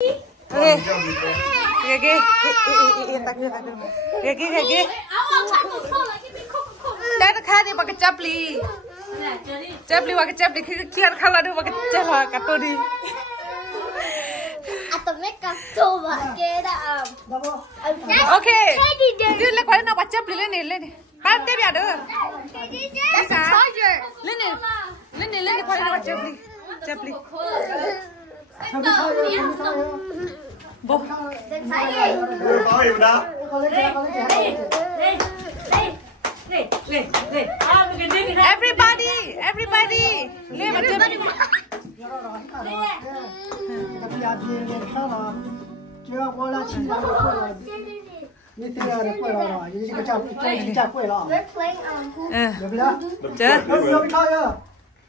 Đây khai đi pakai capli. Capli pakai capli kian kalau tu pakai celah kata di. Atau mereka coba kira. Okay. Dia lek kau nak baca capli ni. Pasti dia ada. That's a charger. Lek kau nak baca capli. Capli. Boh. Everybody.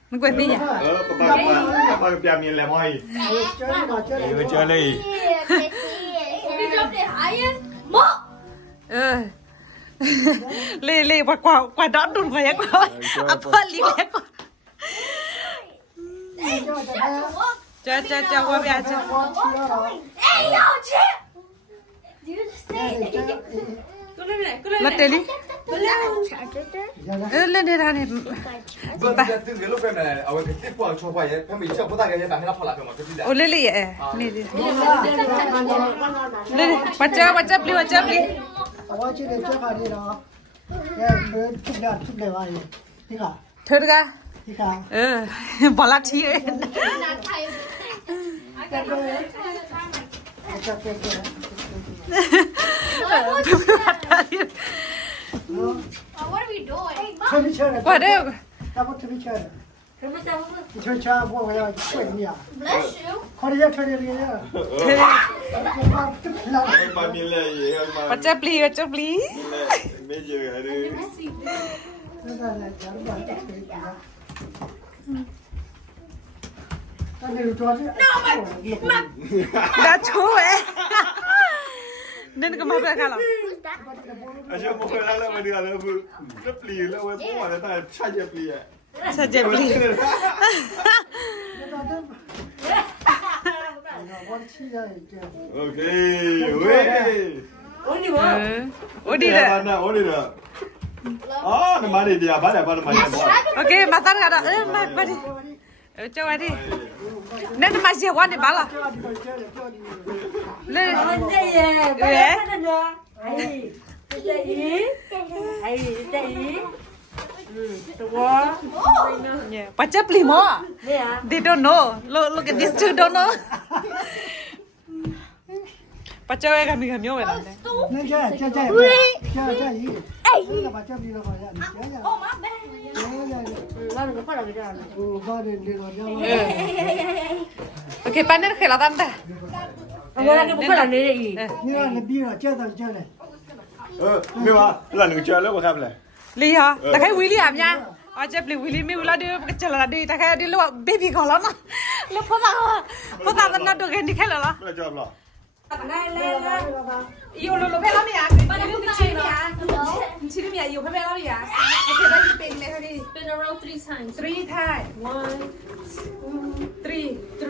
Mình quên đi nhỉ? Bao giờ nhìn lại mày? Chơi đi. Lê quả đó đun phải quá. Apa li quá. Cho qua bia cho. Lật đi. Lên đây ra này. Vâng, từ cái lúc em này, ở cái tiếp qua cho quay ấy, em bị chưa có tay cái bạn hay là phò lại phải một cái gì đấy. Ô lên đi ạ. Này đi. Lên đi. Bắt chấp đi. Thôi ra. Bỏ lát chi ấy. What are we doing? Qua đây. Bless you. Bắt chấp lý. Bây giờ ở đây. Đã chú ấy. Nên có mà ra cả lắm. Aja mau lah mana dia lah bu. Sepli lah, aku mau ada tak saja pli. Saja pli. Okay, weh. Odi dah. Odi dah. Oh, nama dia mana mana. Okay, matar kada. Mari. Coba đi. Nên mà gì quan đi bảo là. Lên. But just play more. They don't know. Look at these two don't know. But just kami nhau vậy nè. Okay, panen khela tanda. Nghe mà, là người chơi lớp khác này. Lý hả? Ta thấy William nha. Ở chấp lý William mi là đưa cái chờ là đi, ta thấy đi lúc baby còn lắm. Lúc phốt ta nó được cái đi khai là. Là chơi không? Yêu lúc bé lắm ya. Bạn yêu cái chuyện ya. Chị đi yêu bé lắm ya. Okay, that's the thing này đi. Been around 3 times. 3 times. 1, 2, 3.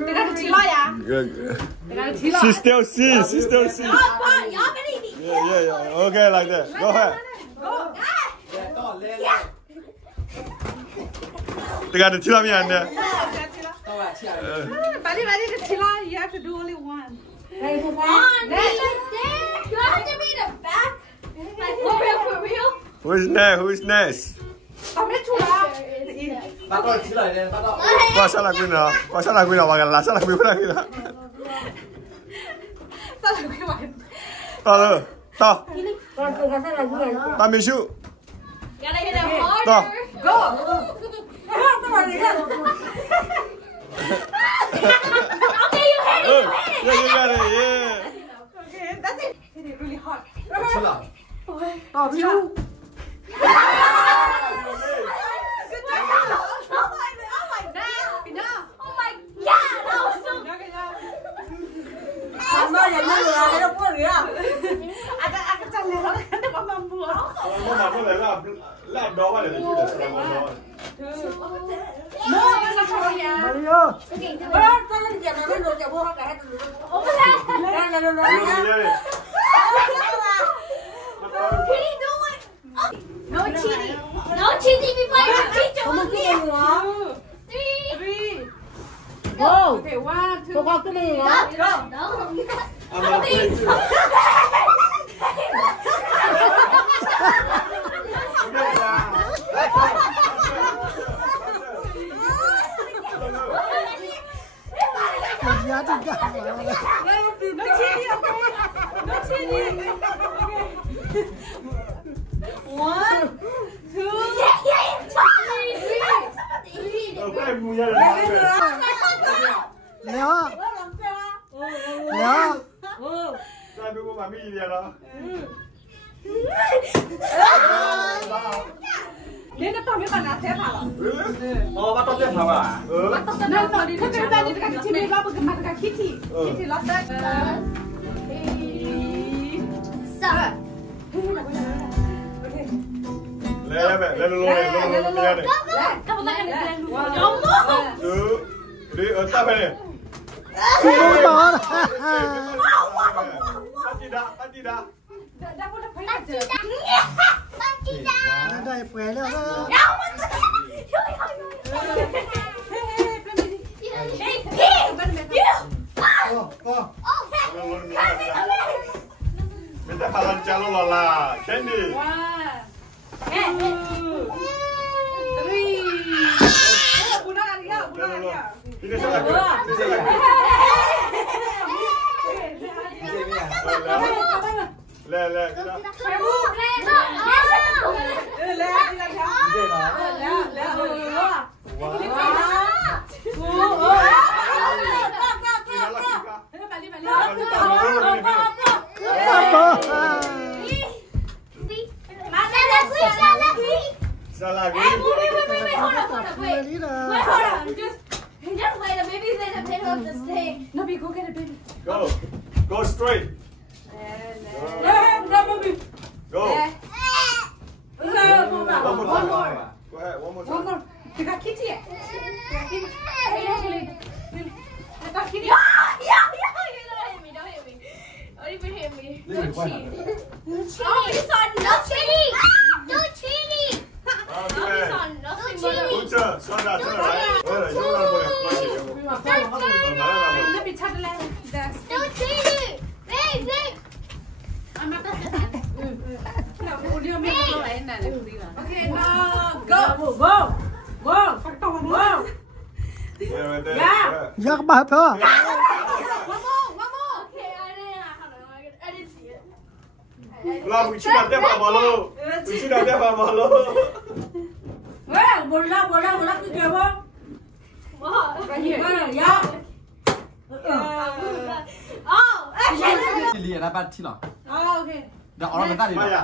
Cái đó chỉ lo ya. She still see. Yeah. Okay, like that. Go ahead. Tengah ada cilam ya anda. Balik ke Chila, you have to do only one. You have to be the back. Like for real. Who's next? Kamu Chula. Bắt đầu chỉ lời lên, bắt đầu. Qua sao là quên nào? Sao là quên lagi lah. Sao là quên vậy? Ta. Ta Misu. Gotta hit it harder. Ta. Go. Okay, you hit it. Yeah, you got it. Yeah. Okay, that's it. Hit it really hard. Chỉ lời. Oh, Misu. No cheating. No cheating before you cheat your own game. 3. Go. Okay, 1, 2. Go. No. No cheating, okay? No cheating. Okay. 1, 2. 你那当面把那菜爬了。哦，把刀再爬吧。那到底他这边你这个前面老不跟嘛这个 Kitty 老三。Minta halan calon lala, Candy. 1, 2, 3. Budak dia. Ini salah. Le. Salah. Wait, hold on. Just wait. The baby's in the middle of the stage. No, go get a baby. Go straight. Go. One more. Go ahead, one more time. You got Kitty. Don't even hit me. Don't cheat. No cheating. No cheating. Nothing but Ucha, Sona, right? Let me tell the last. no cheating. Big. I'm not gonna Okay, now go. Yeah. Giặc bà thơ. One more. Okay, I didn't see it. Là mình chỉ đặt vào mà lô. Mình chỉ đặt vào mà lô. Một lần cứ kêu không? Right here. Yeah. Oh, actually. Chili là ba chili. Oh, okay. Đã ở đây ta đi. Maya.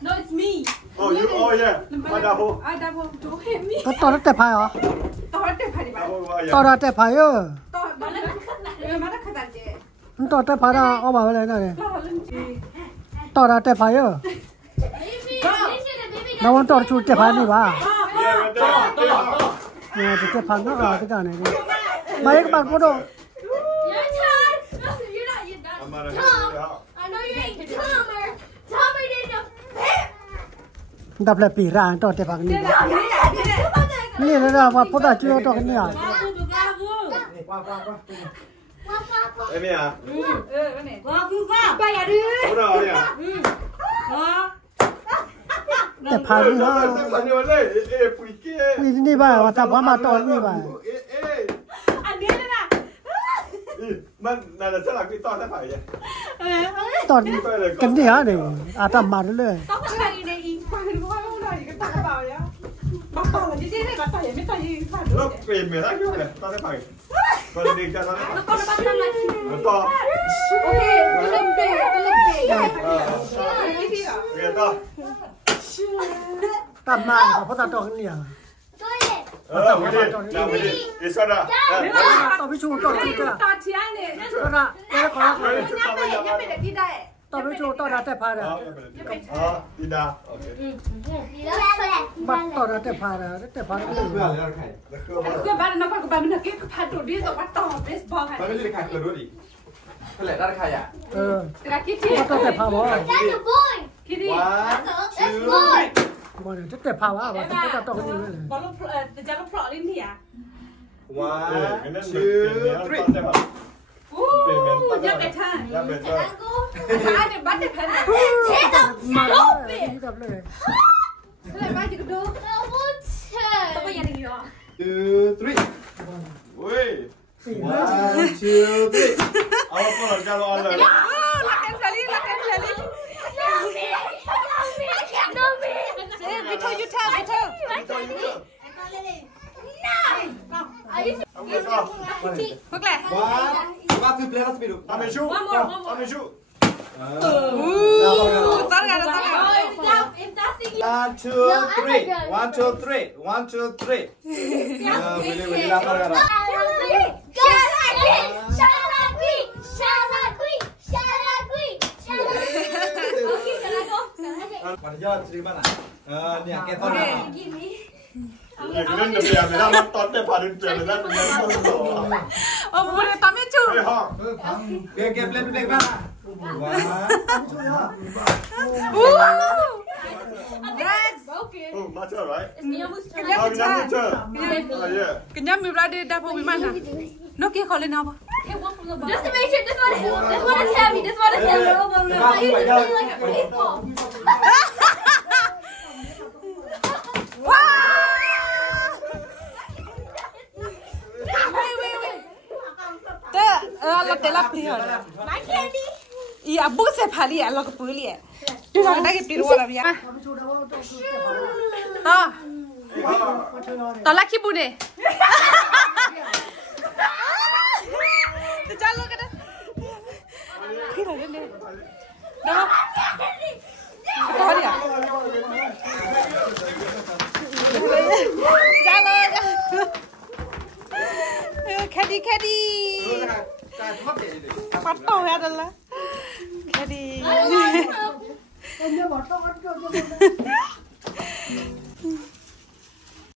No, it's me. Oh, yeah. Madaho. I double. Don't hit me. Có to đẹp phải hả? To đẹp phải đi ba. To ra đẹp phải ơ. To mà nó khát gì? To đẹp phải ra, ô bảo này này. Lo lên gì? To ra đẹp phải ơ. Nó muốn to chút đẹp phải đi ba. Nè, đẹp phải nó ở cái này đi. Mấy các bạn có đồ. Your turn. No, you're not. Tom. I know you ain't Tomer. Tomer didn't. Đập lại pì ra to đẹp phải đi. Nè là vào phụ ta chưa to cái này. Em à? Cái này. Bay à đi. Ủa đâu vậy? Đẹp phải đi ha. Đi ba, mà tập mà to đi ba. Anh biết đấy nè. Mình này là sẽ là cái to thế phải vậy? To cái gì hả này? À tập màเลย. Tao phải cái này in qua cái nó không nói cái tao bảo vậy. Bắt to là như thế này, bắt to vậy,ไม่to gì phải. Lúc tìm người ta kêu này, to thế phải. Còn đi cho nó. Nó con nó bắt nó lại. Nó to. Ok, cái lên bể. Kìa to. Tập mà phụ ta to cái này. Mình đi. Đi sao ra? To với chú to chút ra. To chi ai nè. Cho ra, cái có. Nhá mày để đi đây. tao nói cho tao đã tép phá rồi đi đà bắt tao đã tép phá rồi tép phá rồi cái bạn nó còn bạn nó cái phá đồ đi rồi bắt tao baseball hay Tapi dia dekat kedua ni. Kelak dah dekat ya. cái kia chứ bắt tao tép phá bỏ That's a boy. kia đi One, That's two, boy. bỏ này tép phá quá mà tao tao cái gì vậy bóng lúc từ giờ lúc plọ lên thì à one, two, three. nhớ cái thằng Ya betul. ai để bắt được thằng này Take a mà stupid. gặp lên cái này bao nhiêu đứa tao có gia đình rồi Two, three. Woi. One, two, three. Apa pun kalau Allah. là cái gì là cái gì No me. No me. Victor you tell Victor Apa kau? bước lại One, tu play last minute. Ambil shoe. Ambil shoe. tao ra tao ra One, two, three. One, two, three. One, two, three. Boleh lah kau kata. Mana jalan sini mana? Ni yang kita nak. Ini ni dia bila makan teh pada dia bila dia. bữa nay tao biết chưa Eh ha. Dia game play play mana? Oh, macam right? cái nhá Oh, ni macam. Ah, yeah. cái nhá mình ra đi đa phố với mình à nó kia khó lên nào Just to make sure this one is heavy. This one is heavy. I use it like a baseball. là tên là Pli rồi My candy. à bố sẽ phá đi à là cái Pli à tôi nói cái Pli rồi làm gì à tao là khi bù nè tôi cho luôn cái đó khi nào lên đây đâu có đi à ra luôn Caddy bắt đầu hết rồi Caddy em nhớ bỏ tao ăn cơm cho